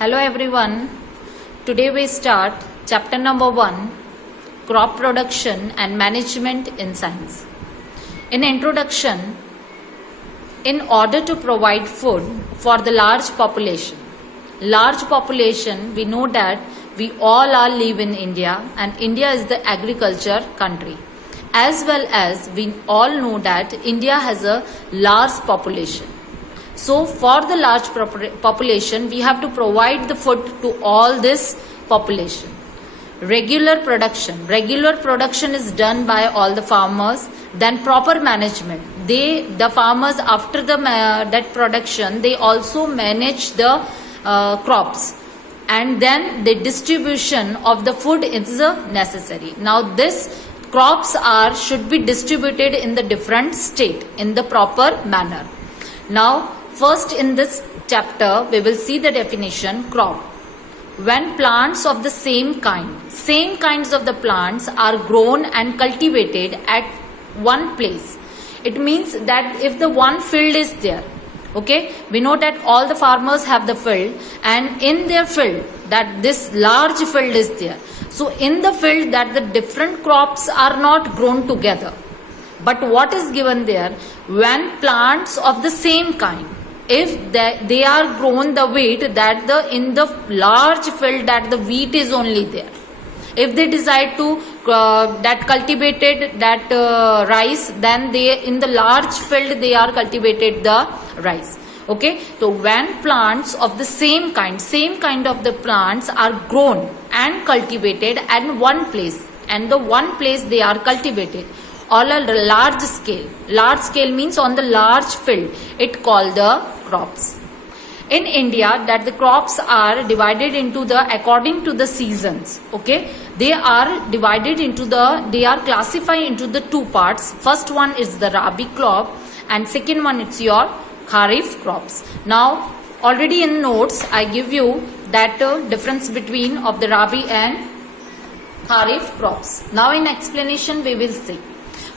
Hello everyone. Today we start chapter number 1, crop production and management in science. In introduction, in order to provide food for the large population, we know that we all are live in India and India is the agriculture country. As well as we all know that India has a large population. So for the large population, we have to provide the food to all this population. Regular production is done by all the farmers. Then proper management. The farmers after that production, they also manage the crops. And then the distribution of the food is necessary. Now this crops should be distributed in the different state in the proper manner. Now first in this chapter we will see the definition crop. When plants of the same kinds of the plants are grown and cultivated at one place, it means that if the one field is there, okay, we know that all the farmers have the field, and in their field that this large field is there. So in the field that the different crops are not grown together, but what is given there, when plants of the same kind, if they are grown the wheat, that in the large field that the wheat is only there. If they decide to that cultivated that rice, then they in the large field they are cultivated the rice. Okay, so when plants of the same kind of the plants are grown and cultivated at one place, and the one place they are cultivated on a large scale means on the large field, it called the crops. In India, that the crops are divided into according to the seasons. Okay, they are classified into the two parts. First one is the Rabi crop, and second one it's your Kharif crops. Now already in notes I give you that difference between of the Rabi and Kharif crops. Now in explanation we will see.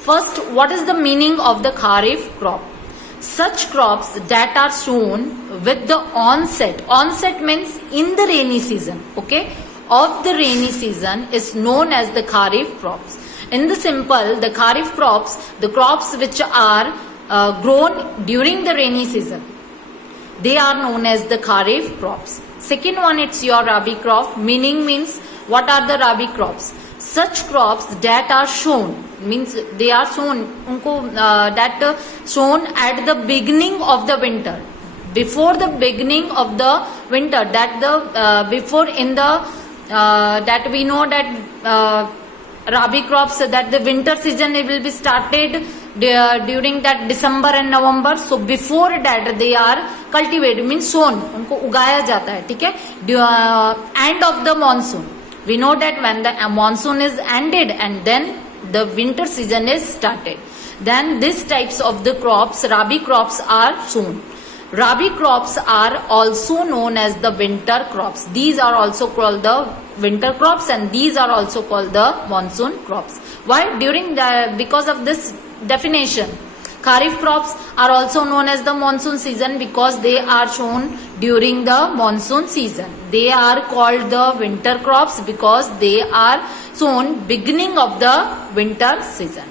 First, what is the meaning of the Kharif crop? Such crops that are sown with the onset means in the rainy season, okay, of the rainy season is known as the Kharif crops. In the simple, the Kharif crops, the crops which are grown during the rainy season, they are known as the Kharif crops. Second one, it's your Rabi crop. Meaning means what are the Rabi crops? Such crops that are sown, means they are sown sown at the beginning of the winter, before the beginning of the winter, that the before in the that we know that Rabi crops, that the winter season it will be started during that December and November. So before that they are cultivated, means sown, उनको उगाया जाता है, ठीक है. End of the monsoon, we know that when the monsoon is ended and then the winter season is started, then these types of the crops, Rabi crops, are sown. Rabi crops are also known as the winter crops. These are also called the winter crops, and these are also called the monsoon crops. Why? Because of this definition, Kharif crops are also known as the monsoon season because they are sown during the monsoon season. They are called the winter crops because they are sown beginning of the winter season.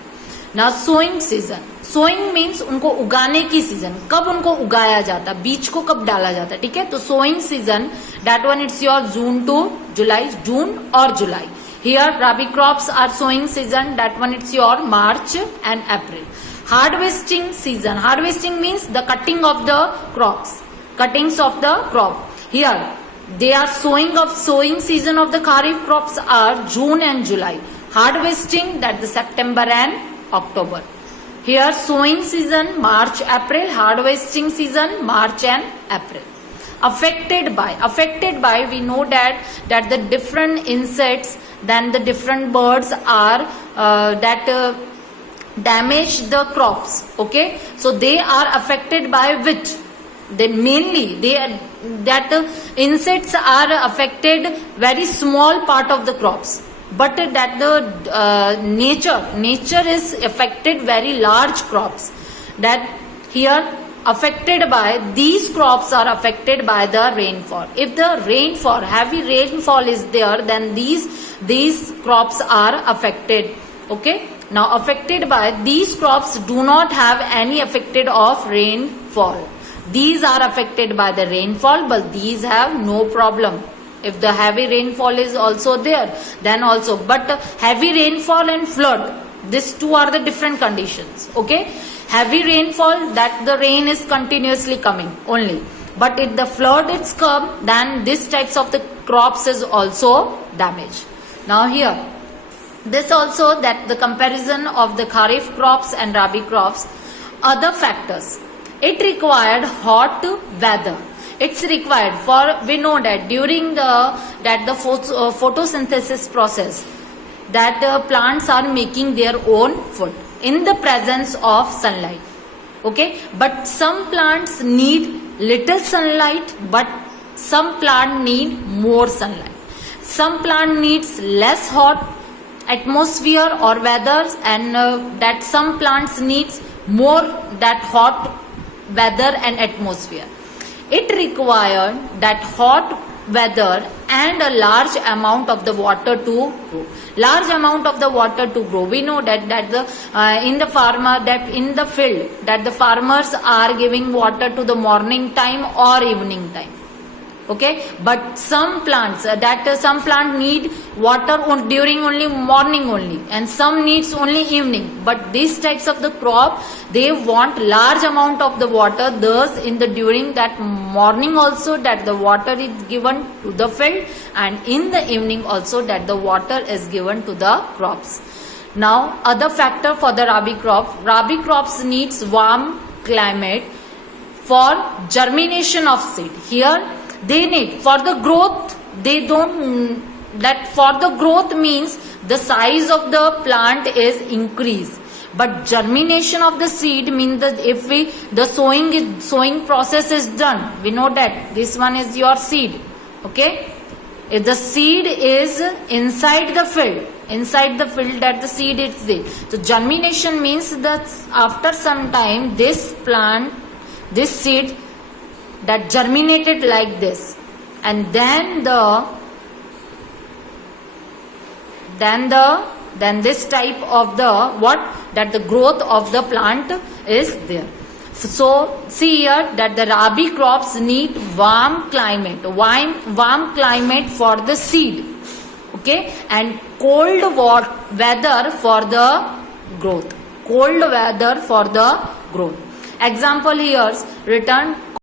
Now sowing season. Sowing means उनको उगाने की season, कब उनको उगाया जाता, बीज को कब डाला जाता, ठीक है. तो sowing season, that one it's your June to July, June or July. Here Rabi crops are sowing season, that one it's your March and April. Harvesting season. Harvesting means the cutting of the crops, cuttings of the crop. Here they are sowing season of the Kharif crops are June and July. Harvesting, that the September and October. Here sowing season March, April. Harvesting season March and April. Affected by we know that the different insects, then the different birds are damage the crops. Okay, so they are affected by which? Then mainly insects are affected very small part of the crops, but that the nature is affected very large crops. That here affected by, these crops are affected by the rainfall. If the rainfall, heavy rainfall is there, then these crops are affected. Okay. Now affected by, these crops do not have any affected of rainfall. These are affected by the rainfall, but these have no problem. If the heavy rainfall is also there, then also. But heavy rainfall and flood, these two are the different conditions. Okay. Heavy rainfall, that the rain is continuously coming only. But if the flood is come, then these types of the crops is also damaged. Now here, this also, that the comparison of the Kharif crops and Rabi crops, other factors. It required hot weather. It's required for, we know that during the photosynthesis process, that the plants are making their own food in the presence of sunlight. Okay, but some plants need little sunlight, but some plant need more sunlight. Some plant needs less hot atmosphere or weather, and that some plants needs more that hot weather and atmosphere. It required that hot weather and a large amount of the water to grow. Large amount of the water to grow. We know that in the field, that the farmers are giving water to the morning time or evening time. Okay, but some plants some plant need water during only morning only, and some needs only evening. But these types of the crop, they want large amount of the water. Thus, during that morning also, that the water is given to the field, and in the evening also, that the water is given to the crops. Now, other factor for the Rabi crop. Rabi crops needs warm climate for germination of seed. Here, they need for the growth, they don't, that for the growth means the size of the plant is increased, but germination of the seed means that if the sowing process is done, we know that this one is your seed. Okay, if the seed is inside the field, that the seed is there, so germination means that after some time this seed that germinated like this, and then this type of the growth of the plant is there. So see here that the Rabi crops need warm climate for the seed. Okay, and cold weather for the growth. Example here, return